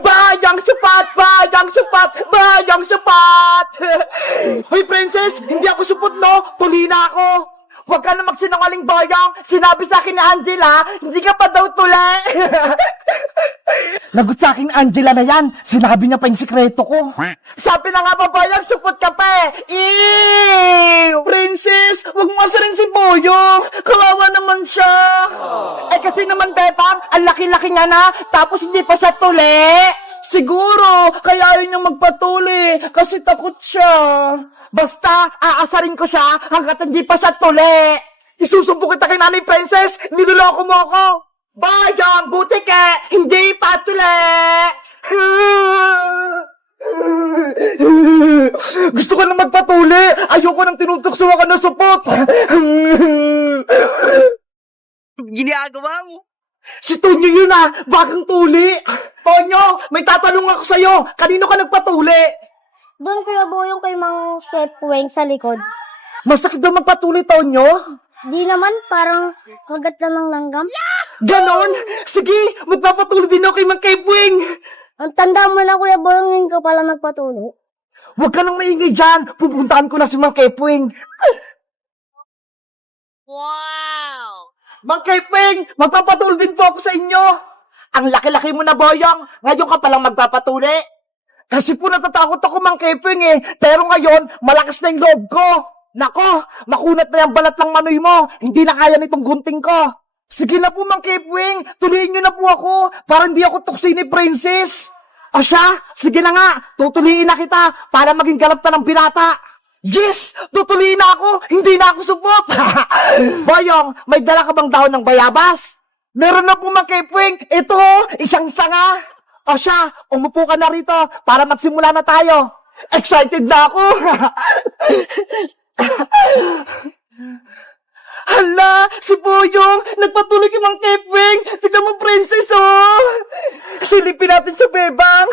Bayang supat! Bayang supat! Bayang supat! Hoy, princess! Hindi ako supot, no? Tuli na ako! Huwag ka na magsinungaling, Bayang! Sinabi sa akin ni Angela, hindi ka pa daw tuli! Lagot sa akin, Angela na yan! Sinabi niya pa yung sikreto ko! Sabi na nga ba, Bayang, supot ka pa eh! Ew! Princess! Huwag mo asarin si Boyong! Kawawa naman siya! Eh kasi naman, Bebang, ang laki-laki nga na, tapos hindi pa siya tuli! Siguro, kaya ayaw niyang magpatuli kasi takot siya. Basta, aasarin ko siya hanggat hindi pa siya tuli. Isusumpo kita kay Nanay Princess, niloloko mo ako. Bayang, buti ka, hindi pa tuli. Gusto ko na magpatuli. Ayoko nang tinutuksuhan ka na supot. Ginagawa mo? Si Tonyo yun bagang tuli. Tonyo, may tatanong ako sa'yo. Kanino ka nagpatuli? Doon Kuya Boyong kay Mang Pepweng sa likod. Masakit daw magpatuli, Tonyo? Di naman, parang kagat lang ng langgam. Ganon? Sige, magpapatuli din ako kay Mang Kepwing. Ang tanda mo na Kuya Boyong, ngayon ka pala nagpatuloy. Huwag ka nang maingay dyan. Pupuntahan ko na si Mang Kepwing. Wow! Mang Kepwing, magpapatuli din po ako sa inyo. Ang laki-laki mo na, Boyong. Ngayon ka palang magpapatuli. Kasi po natatakot ako, Mang Kepwing eh. Pero ngayon, malakas na yung loob ko. Nako, makunat na yung balat ng manoy mo. Hindi na kaya nitong gunting ko. Sige na po, Mang Kepwing. Tuliin nyo na po ako para hindi ako tuksi ni Princess. O siya, sige na nga. Tutuliin na kita para maging galap na ng binata. Yes! Tutuliin na ako! Hindi na ako supot! Boyong, may dala ka bang dahon ng bayabas? Meron na po, Mang Kepwing. Ito, isang sanga. O siya, umupo ka na rito para magsimula na tayo. Excited na ako. Hala, si Boyong, nagpatuloy kay Mang Kepwing. Tignan mo, Princess, oh. Silipin natin sa bebang.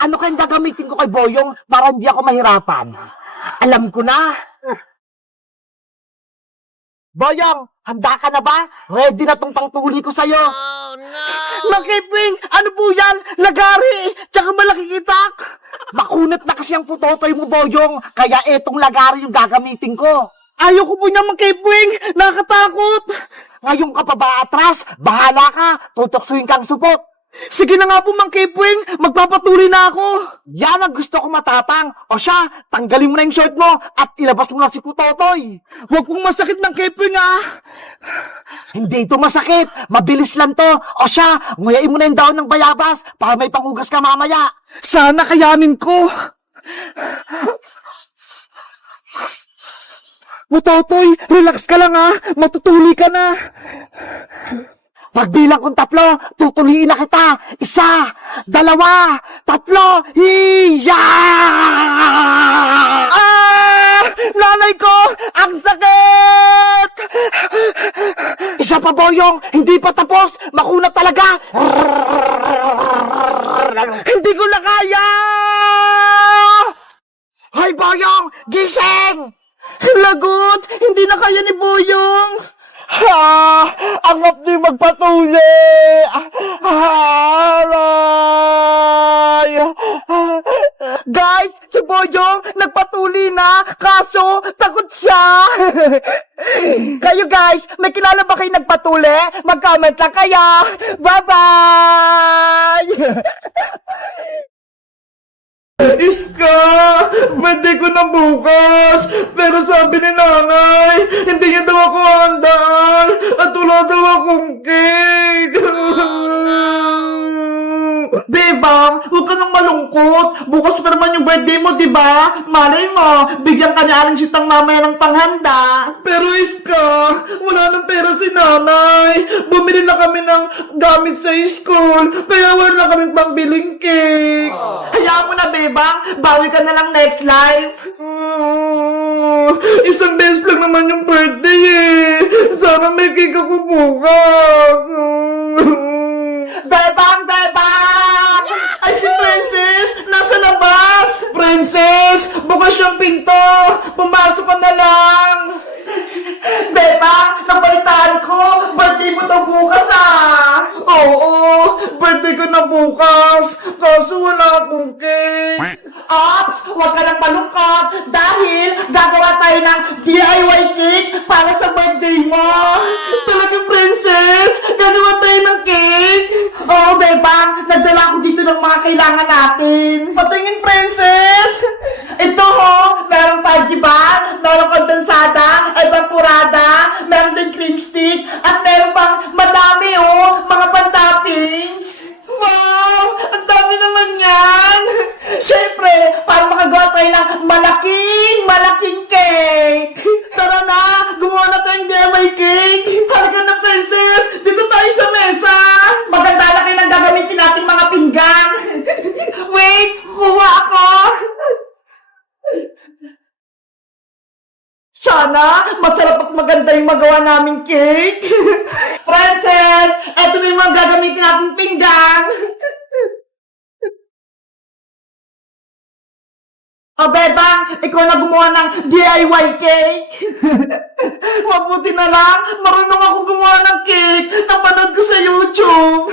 Ano kayang gagamitin ko kay Boyong para hindi ako mahirapan? Alam ko na. Boyong, handa ka na ba? Ready na tong pangtuli ko sa'yo. Oh no! Mang Kepwing, ano po yan? Lagari, tsaka malaki itak. Makunat na kasi ang putotoy mo, Boyong. Kaya etong lagari yung gagamitin ko. Ayoko po niya, Mang Kepwing. Nakakatakot. Ngayon ka pa ba atras? Bahala ka. Tutoksuhin kang supot. Sige na nga po, Mang Kepwing. Magpapatuloy na ako. Yan ang gusto ko matapang. O siya, tanggalin mo na yung short mo at ilabas mo na si Putotoy. Huwag pong masakit, Mang Kepwing, Hindi ito masakit. Mabilis lang to. O siya, nguyain mo na yung daon ng bayabas para may panghugas ka mamaya. Sana kayanin ko. Putotoy, relax ka lang matutuli ka na. Pagbilang kong 3, tutuliin na kita. 1, 2, 3, hiya! Nanay ko! Ang sakit! Isa pa, Boyong! Hindi pa tapos! Makunat talaga! Hindi ko na kaya! Hoy, Boyong! Gising! Lagot! Hindi na kaya ni Boyong! Angap di magpatuli! Aray! Guys, si Boyong nagpatuli na, kaso takot siya! Kayo guys, may kilala ba kayo nagpatuli? Mag-comment lang kaya! Bye-bye! Iska! Birthday ko na bukas! Pero sabi ni nanay, hindi niya daw ako handaan at wala daw akong cake! Bebang, huwag ka nang malungkot. Bukas pa naman yung birthday mo, diba? Malay mo, bigyan ka ni Aling Sitang mamaya ng panghanda. Pero Iska, wala nang pera si nanay. Bumili na kami ng gamit sa school, kaya wala na kaming pangbiling cake. Hayaan mo na, Bebang. Bawi ka na lang next life. Isang beses lang naman yung birthday Sana may cake ako bukas. Bebang! Bebang! Ay, si Princess! Nasa labas! Princess! Bukas yung pinto! Pumasok ka na lang! Bebang! Nabalitaan ko! Birthday mo daw bukas Oo! Birthday ko na bukas, kaso wala akong cake. At huwag ka nang malungkot dahil gagawa tayo ng DIY cake para sa birthday mo. Talaga, princess, gagawa tayo ng cake. Oo, bebang, nagdala ako dito ng mga kailangan natin. Patingin, princess. Ito ho, merong pagiban, merong kondensada, evaporada, meron din cream stick, at meron pang madami oh, mga pan-toppings. Wow! Ang dami naman yan! Siyempre, para makagawa tayo ng malaking cake! Tara na! Gumawa na tayong DIY cake! Halika na, princess! Dito tayo sa mesa! Maganda na kayo ng gagamitin natin mga pinggan! Wait! Kuha ako! Sana, masarap at maganda yung magawa naming cake. Princess, eto na yung mga gagamitin nating pinggan. O, Bebang, ikaw na gumawa ng DIY cake. Mabuti na lang, marunong ako gumawa ng cake. Napanood ko sa YouTube.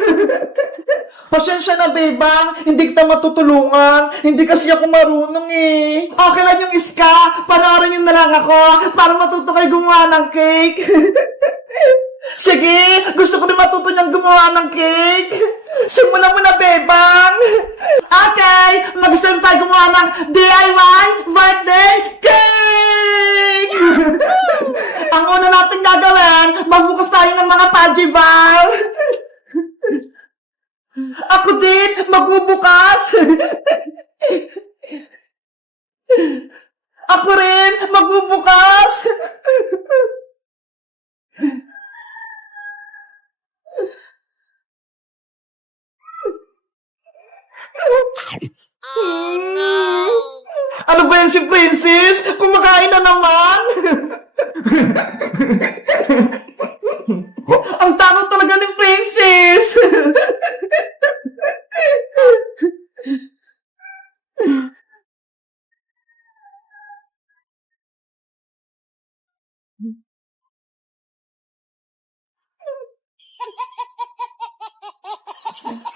Pasensya na, Bebang, hindi kita matutulungan. Hindi kasi ako marunong eh. Okay lang yung iska, panoorin nyo na lang ako para matuto kayo gumawa ng cake. Sige, gusto ko na matuto niyang gumawa ng cake. Simulan mo na, Bebang. Okay, mag-start tayo gumawa ng DIY birthday cake! Ang una natin gagawin, magbukas tayo ng mga Pudgy bar. Ako din, magbubukas. Ako rin, magbubukas. Ano ba yan si Princess? Kumakain na naman! Ang takot talaga ni Princess!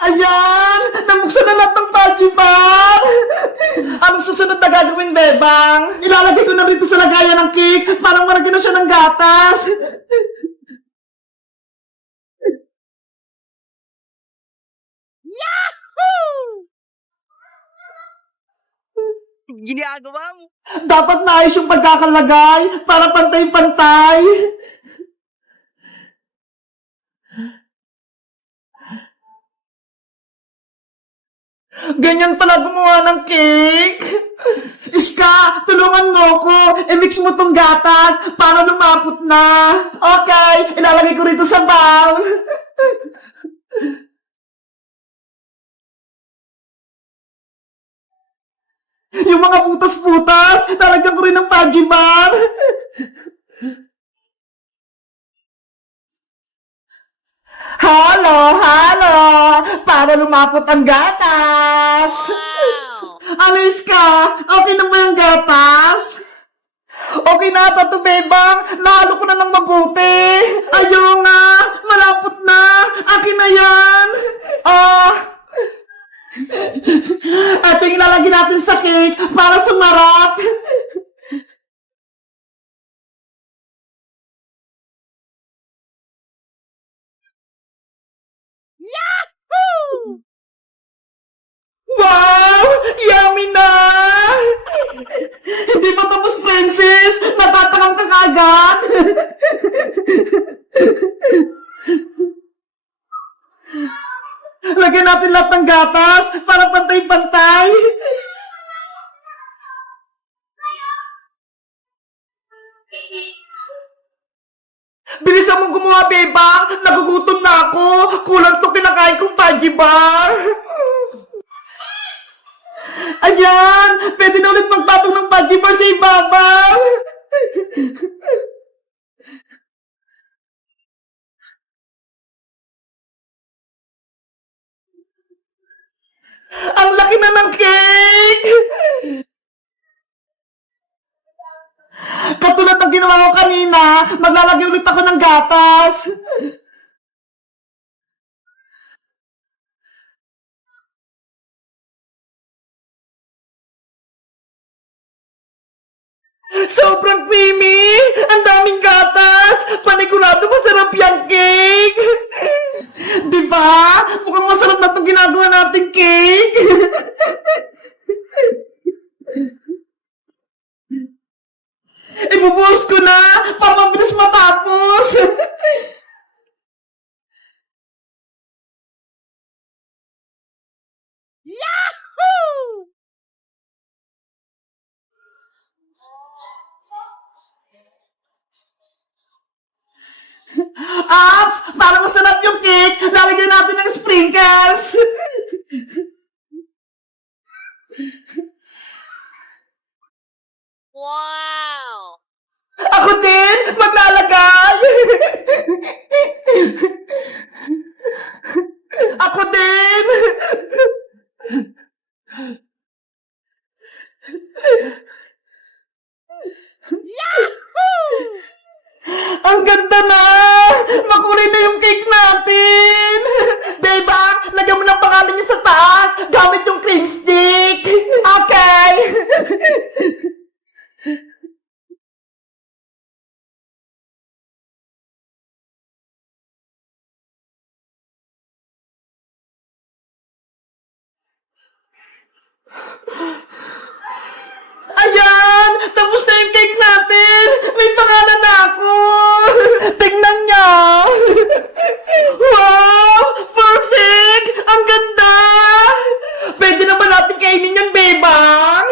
Ayan! Nabuksan na lahat ng Pudgy bar! Anong susunod na gagawin, Bebang? Ilalagay ko na rito sa lagayan ng cake. Parang maragyan na siya ng gatas. Ginagawa mo. Dapat maayos yung pagkakalagay para pantay-pantay. Ganyan pala gumawa ng cake. Iska, tulungan mo ko. I-mix mo tong gatas para lumapot na. Okay, ilalagay ko rito sa bowl. Yung mga butas-butas, talagyan ko rin ng Pudgy bar. Halo, para lumapot ang gatas. Wow! Ano, Iska? Okay na ba yung gatas? Okay na ata to, Bebang. Nahalo ko na ng mabuti. Ayaw nga, malapot na. Akin na yan. Ito yung ilalagay natin sa cake para sumarap. Wow! Yummy na! Hindi pa tapos, Princess! Natatakam ka kagad! Lagyan natin lahat ng gatas para pantay-pantay! Bilisan mong gumawa, Bebang! Nagugutom na ako! Kulang to kinakain kong Pudgy bar! Ayan! Pwede na ulit magpatong ng Pudgy bar sa ibabaw! Ang laki na ng cake! Katulad ng ginawa ko kanina, maglalagay ulit ako ng gatas. Sobrang creamy! Ang daming gatas! Panigurado masarap yung cake! Di ba? Mukhang masarap na itong ginagawa nating cake! Ibubuhos ko na! Para mabilis matapos! Apps! Para masarap yung cake, lalagyan natin ng sprinkles! Wow! Ako din! Maglalagay! Ako din! Ang ganda na! Makulay na yung cake natin! Beba, lagyan mo ng pangalan niya sa taas gamit yung cream stick! Okay! Ayan! Tapos na yung cake natin! May pangalan na ako! Tingnan niyo! Wow! Perfect! Ang ganda! Pwede naman natin kainin yan, bebang!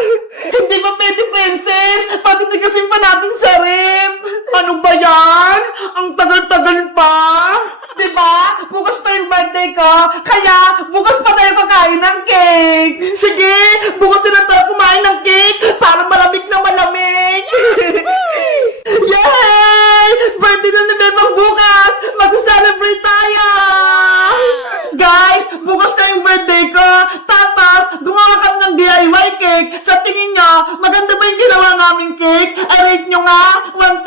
Hindi ba pwede, princess? Pati tigasin pa natin sa rep! Ano ba yan? Ang tagal-tagal pa! Diba? Bukas pa yung birthday ko, kaya bukas pa tayo kakain ng cake! Sige! Bukas na tayo kumain ng cake para malamig na malamig! Yay! Birthday na ni Bebang bukas! Magsa-celebrate tayo! Guys, bukas na yung birthday ko! Tapos, gumawa kami ng DIY cake! Sa tingin nyo, maganda ba yung ginawa naming cake? I rate nyo nga! 1